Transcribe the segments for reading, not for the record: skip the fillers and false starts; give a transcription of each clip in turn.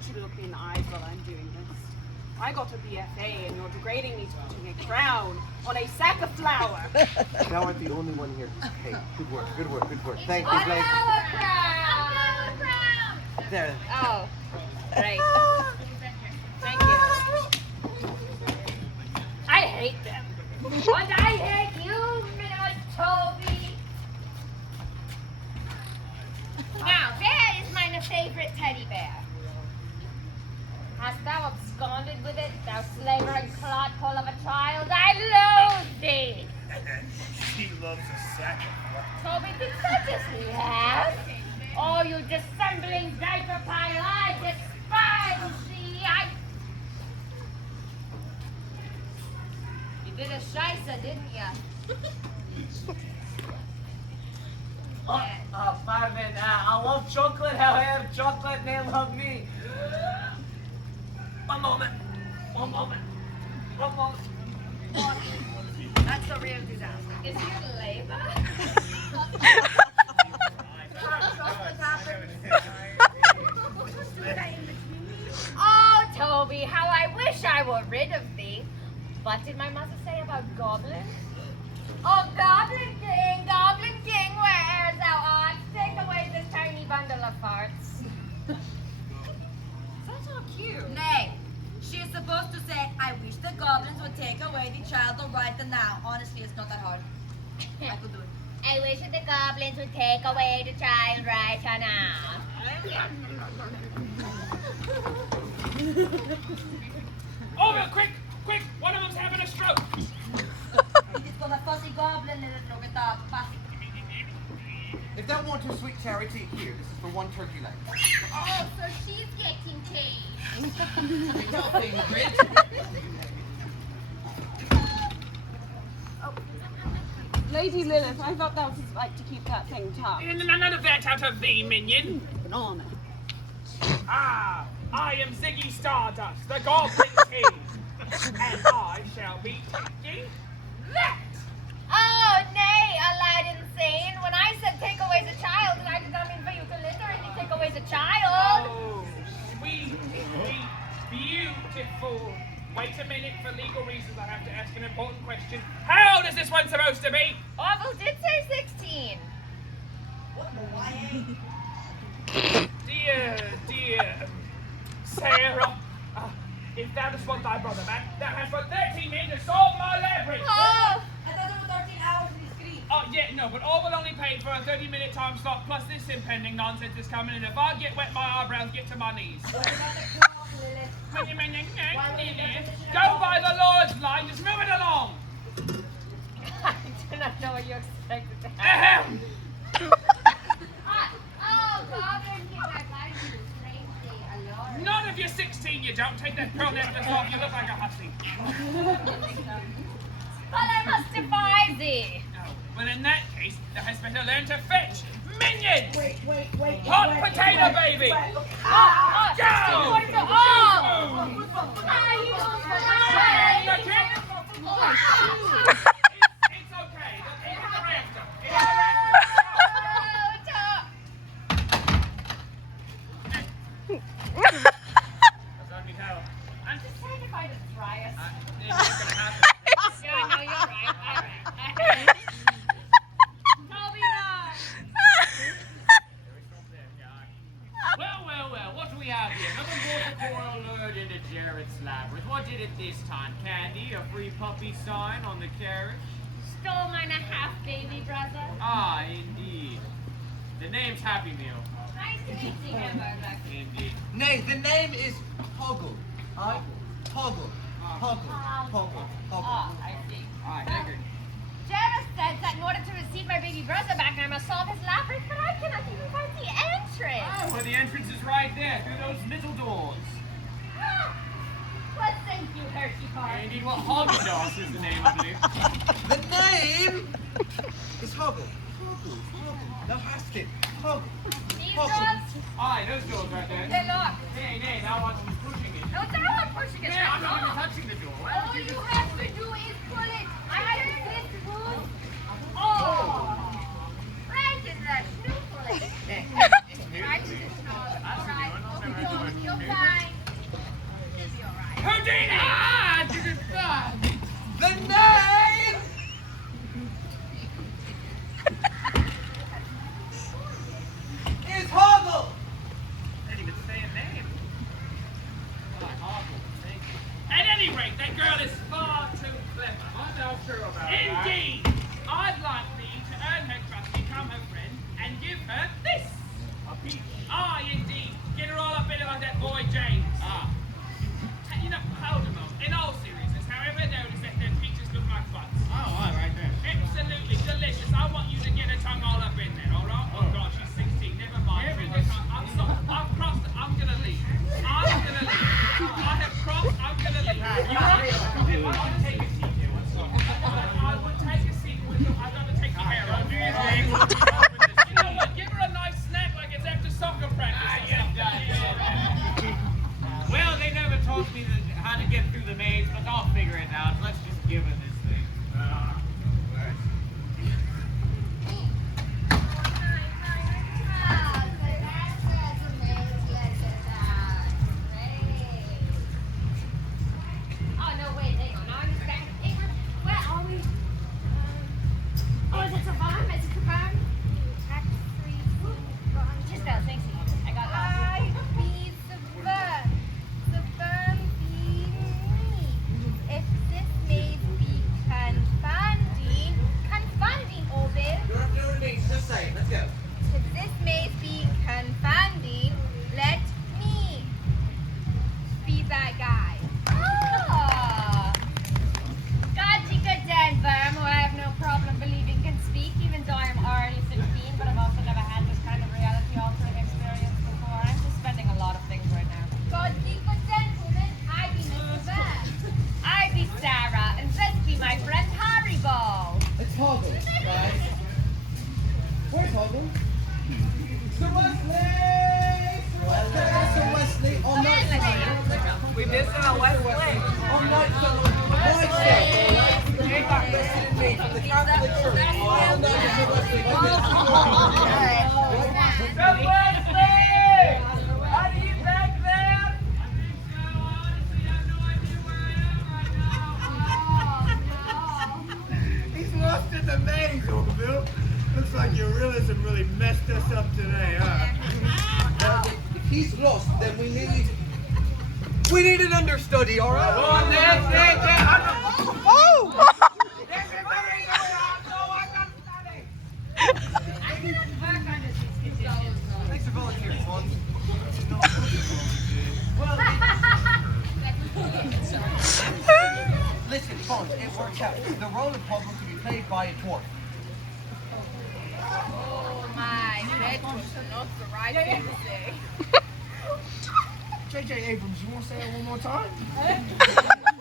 want you to look me in the eyes while I'm doing this. I got a BFA and you're degrading me to putting a crown on a sack of flour. Now I'm the only one here. Hey, good work, good work, good work. Thank you, Blake. A flower crown! There. Oh, right. Thank you. I hate them. And I hate you, Miss Toby. Now, there is my favorite teddy bear. Hast thou absconded with it, thou slavering clodhole of a child? I loathe thee! She loves a sack of Toby, did that just laugh? Oh, you dissembling diaper pile, I despise thee! You did a scheisse, didn't ya? Fireman, I love chocolate. How I have chocolate and they love me. One moment. That's the real disaster. Is he in labor? Oh, Toby, how I wish I were rid of thee. What did my mother say about goblins? Oh, Goblin King, where thou art, take away this tiny bundle of farts. That's not cute. Nay, she is supposed to say, I wish the goblins would take away the child right now. Honestly, it's not that hard. I could do it. I wish that the goblins would take away the child right now. Over, quick! One of them's having a stroke. It is for the fussy goblin, little look at that fussy. If that weren't too sweet charity, here, this is for one turkey leg. Oh, so she's getting paid. Nothing, Grit. Lady Lilith, I thought that was like to keep that thing tough. None of that out of thee, minion. Banana. Ah, I am Ziggy Stardust, the Goblin King. And I shall be taking that. Oh, nay, Aladdin Sane. When I said take away the child, I did not mean for you to literally take away the child. Oh, sweet, beautiful. Wait a minute, for legal reasons I have to ask an important question. How old is this one supposed to be? Orville did say 16. What the YA? Dear Sarah, if thou dost want thy brother back, thou hast but 13 men to solve my labyrinth. Oh, I thought there were 13 hours in the screen. Oh, yeah, no, but all will only pay for a 30-minute time slot plus this impending nonsense is coming, and if I get wet, my eyebrows get to my knees. What about the clock, Lilith? Go by the Lord's line, just move it along. I do not know what you expected to happen. Ahem. Oh, Goblin King, I find you strangely alluring. Not if you're 16, you don't. Take that pearl necklace off, you look like a hussy. But I must defy thee. Oh, well, in that case, thou hast better learn to fetch. Minions! Wait. Hot potato baby! Oh, Go! It's okay. It's the rafter. It's the rafter. Let me tell. I'm just Trying to find a dryest. it's not gonna happen. Yeah, I know, you're right. All right. Toby, no. Well, what do we have here? Another mortal coral lured into Jared's labyrinth. What did it this time? Candy? A free puppy sign on the carriage? Stole mine a half baby brother. Ah, indeed. The name's Happy Meal. Nice to meet you, Hamburger. Indeed. Nay, the name is Hoggle. Hoggle. Oh, I see. Alright, Well, Jared said that in order to receive my baby brother back, I must solve his labyrinth, but I cannot even find the entrance. well, the entrance is right there, through those middle doors. Well, thank you, Hershey Park. Indeed, well, Hogdoss is the name, I believe. The name is Hoggle. Now ask it. Hoggle. These Hoggle. doors, Aye, those doors right there. they lock. Nay, now I'm pushing it. No, they're not pushing it. Yeah, I'm not even locked. touching the door. All you have to do is pull it. I have this wood. Oh, right in the snooplet. Right in the snooplet. All right. You'll find Houdini! Ah! The name is Hoggle. Didn't even say a name. At any rate, that girl is far too clever. I'm not sure about that. Indeed! I'd like thee to earn her trust, become her friend, and give her this. A peach. Aye, indeed. Get her all up in it like that boy James. Ah. You know, hold a moment. In all seriousness, however, notice that their peaches look like butts. Oh, all right there. Absolutely delicious. I want you to get her tongue all up in there, all right? Oh, God, she's 16. Never mind. I'm sorry. I've crossed. I'm going to leave. I'm going to leave. I have crossed. I'm going to leave. If I want to take a seat here, what's up? I would take a seat with them. I've got to take care of her. You know what? Give her a nice snack like it's after soccer practice. Well, they never taught me how to get through the maze, but I'll figure it out. Let's just give her this thing. Oh, no, wait, hang on. I understand. Where are we? Oh, is it a farm? Is it a farm? Tax-free food farm. Just go, thanks. I got that. I be the verb. The verb being me. If this may be confounding, Orville. You don't have to know what it means. Just say it. Let's go. If this may be confounding, let me be that guy. Oh! Gotcha, good Dan Verm, who I have no problem believing can speak, even though I am already 16, but I've also never had this kind of reality-altering experience before. I'm suspending a lot of things right now. Godly good gentlemen, I be Mr. Verb. I be Sarah, and this be my friend Haribo. It's Hoggle, guys. Where's Hoggle? Sir Wesley! Sir Wesley! On night We missed it on West Lake. On night alright? They got listed in me from the Catholic Church. All night Sir Wesley. Sir Wesley! Are you back there? He's lost in the maze, old Bill. Looks like your realism really messed us up today, huh? If he's lost, then we need an understudy, alright? Thanks for volunteering, Fonz. Listen, Fonz, it works out. The role of Pablo can be played by a dwarf. Oh my, that was not the right thing to say. J.J. Abrams, you want to say it one more time?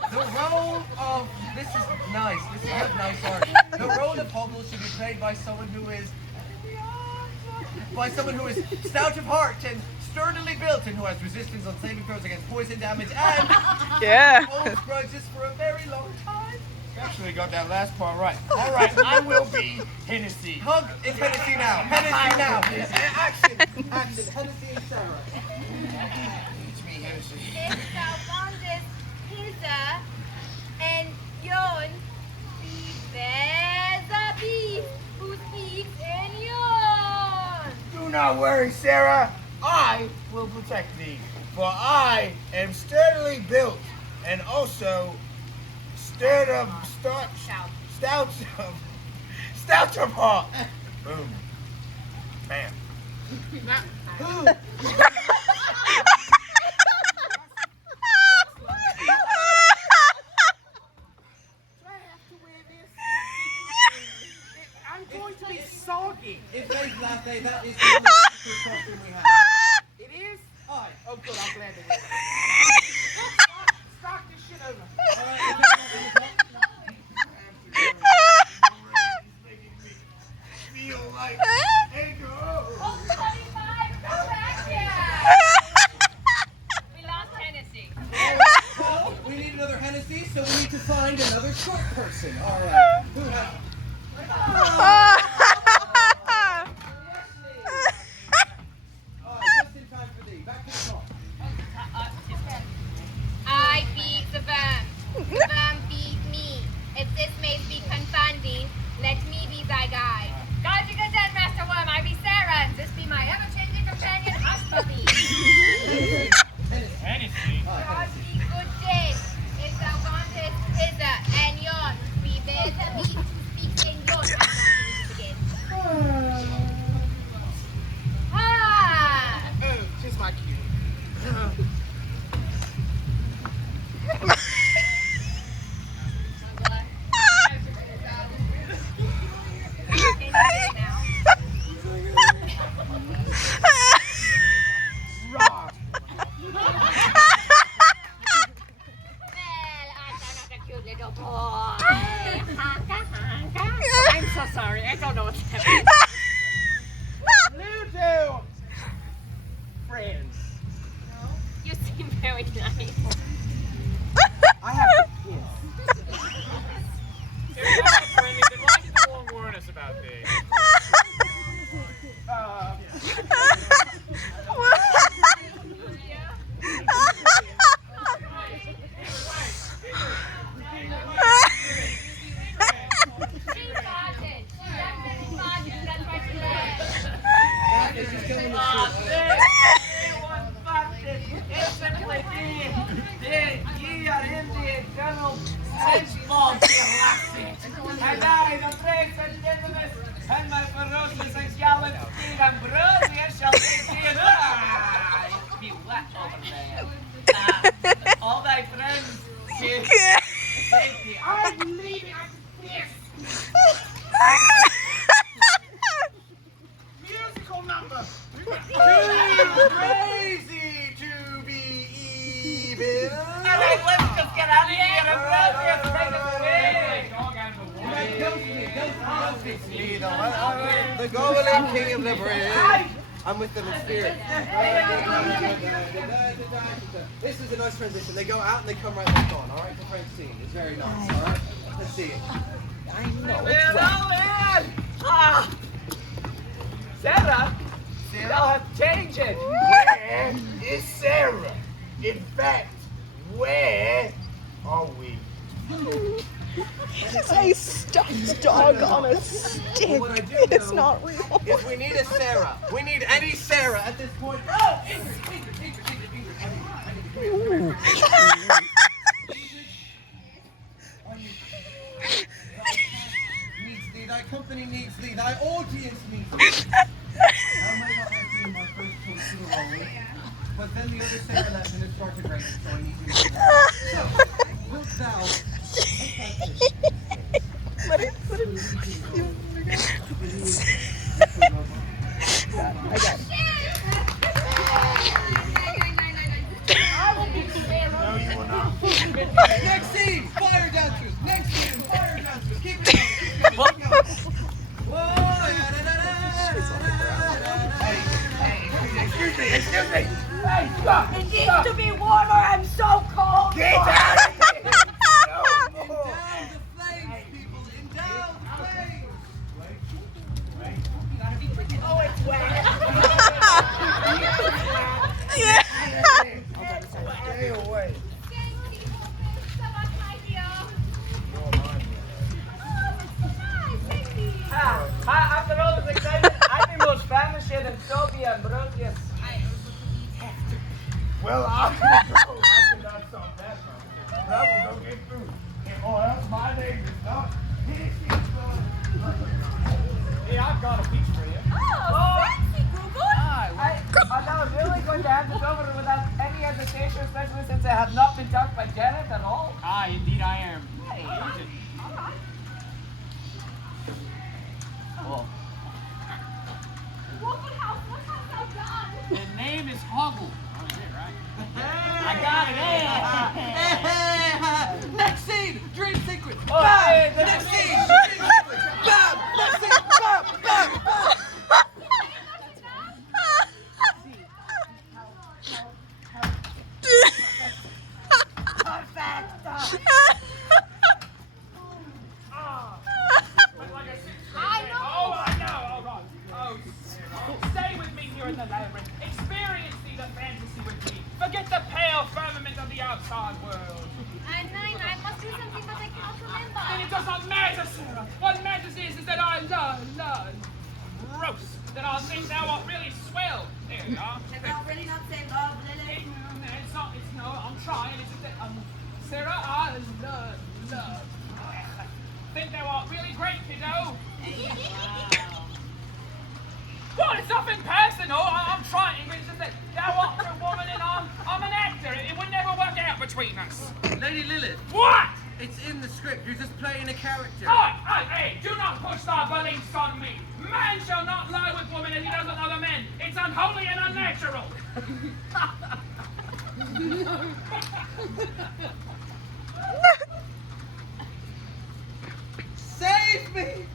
The role of this is nice. This is a nice art. The role of Hoggle should be played by someone who is stout of heart and sturdily built, and who has resistance on saving throws against poison damage and holds grudges for a very long time. You actually got that last part right. All right, I will be Hennessy. Hug, it's Hennessy now. Hennessy now. Action. Hennessy and Sarah. It's me, Hennessy. If thou wantest Hilda and Yon, there's a beast who speaks in Yon. Do not worry, Sarah. I will protect thee, for I am sturdily built and also stout of heart. Boom. Bam. I'm going to be soggy. It's late last day. That is the only question we have. It is? Aye. Oh, good. I'm glad to hear it. Start this shit over. All right. Feel like ego. We lost Hennessy. Well, we need another Hennessy, so we need to find another short person. All right. Who has? All right, just in time for thee. Back to the song. I be the very nice. I have to piss. If you're not friendly, then why did you won't warn us about this? And I, the praise and gentleness, and my ferocious and gallant steed Ambrosia shall take thee and be wet over there. All thy friends, safety. I'm leaving. Yes. Musical number. Too crazy to be evil. All right, let's just get out of here. Ambrosia, take us away. The Goblin King of the Bridge. I'm with them in spirit. This is a nice transition. They go out and they come right back on. All right, the French scene. It's very nice. All right, let's see it. Sarah, thou hast changed it. Where is Sarah? In fact, where are we? It's a stuffed dog on a stick. What I do It's know not real. is we need a Sarah. We need any Sarah at this point. Oh, Ingrid. Needs thee, thy company needs thee, thy audience needs thee. I might not have been my first choice to the role, but then the other Sarah left and it started raining, so I need you to So, wilt thou Let it. I got it. Next scene, fire dancers. Next scene, fire dancers. Keep it going. Keep it going. Excuse me. Hey, stop. It needs to be warmer. I'm so cold. Get out of here. In down the flames, people. In down the flames. Oh, it's wet. Yeah. Stay away. After all this excitement, I think most famous shit and Sophie Ambrosius. Well, I'm gonna go. I cannot solve that problem. I will go get food. Or else my name is not Yeah, I've got a peach for you. Oh, fancy, Google. I was really going to hand this over without any hesitation, especially since I have not been touched by Janet at all. Ah, indeed I am. Oh. What have thou done? The name is Hoggle. Oh, is it right? I got it. Hey. Next scene, dream sequence. Oh, hey, Next scene, dream sequence. Bam. Next scene, bam, bam, bam. Stay with me here in the labyrinth. Experience the fantasy with me. Forget the pale firmament of the outside world. I must do something, but I cannot remember. And it does not matter, Sarah. What matters is that I love. Gross. That I'll think thou art really swell. There you are. Have I really not said love, Lily? It's not, no, I'm trying. It's just that, Sarah, I love. Think thou art really great, kiddo. Well, it's nothing personal. I'm trying. It's just that thou art a woman and I'm an actor. It would never work out between us. Lady Lilith, What? it's in the script. You're just playing a character. Hey, do not push thy beliefs on me. Man shall not lie with woman as he does with other men. It's unholy and unnatural. Save me!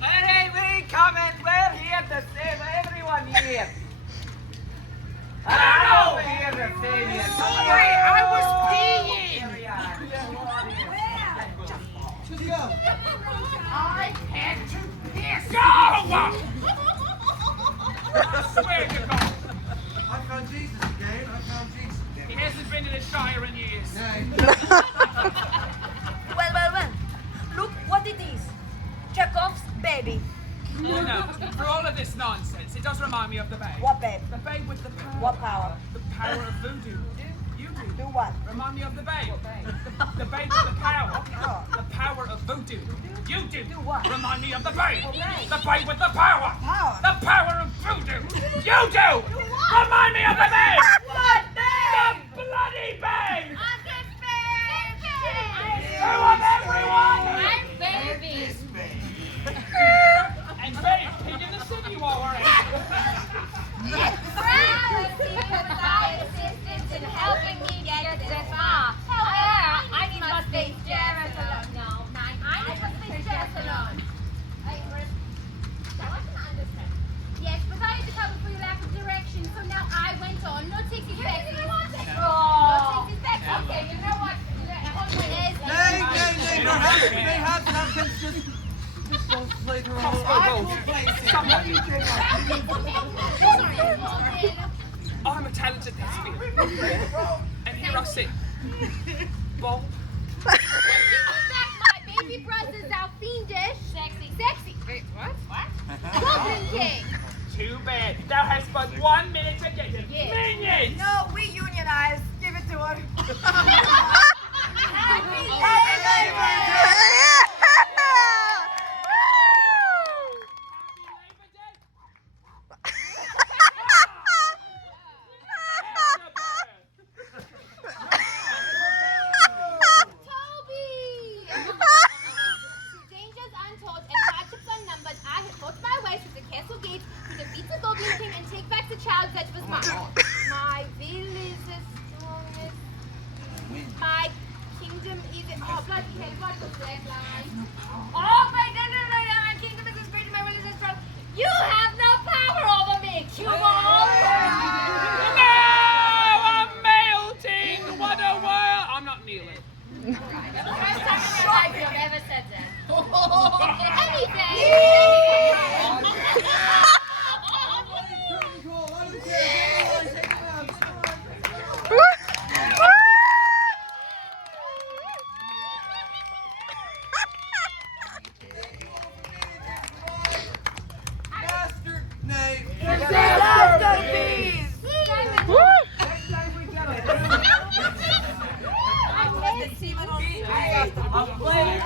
Hey, we coming. We're here to save everyone here. I'm here to save you. been to this Shire in years. Well. Look what it is. Chekhov's baby. You know, for all of this nonsense, it does remind me of the babe. What babe? The babe with the power. What power? The power of voodoo. You do. Do what? Remind me of the babe. The babe with the power. power? The power of voodoo. You do. Do what? Remind me of the babe. babe? The babe with the power. Power? The power of voodoo. You do. Remind me of the babe. What The babe? bloody babe. I'm Who of everyone? babies. And babe, king in the city while we're at it. Proud because I assisted in helping me get this far. I need my space just alone. No, I need my space just alone. I can understand. Yes, but I had to cover for your lack of direction, so now I went on. No takes effect. Oh. No takes effect. Okay, you know what? Nay, perhaps Hopkins just don't play her whole actual place here. I'm a talented thespian. And here I sit. Bold. My baby brothers are fiendish. Sexy. Wait, what? Goblin King. Too bad. Thou hast but 1 minute to get him. Yes. Minions! No, we unionize. Give it to her. Happy Toby! Dangers untold and hardships unnumbered, I have fought my way through the castle gate to defeat the Goblin King and take back the child that was mine. My will is the strongest. My kingdom is a... Oh, bloody hell, what was that line? Oh, my kingdom is as great and my will is as strong. You have no power over me, cue ball. No! I'm melting! What a world! I'm not kneeling. First time in your life you've ever said that. Disasterpiece! I'm playing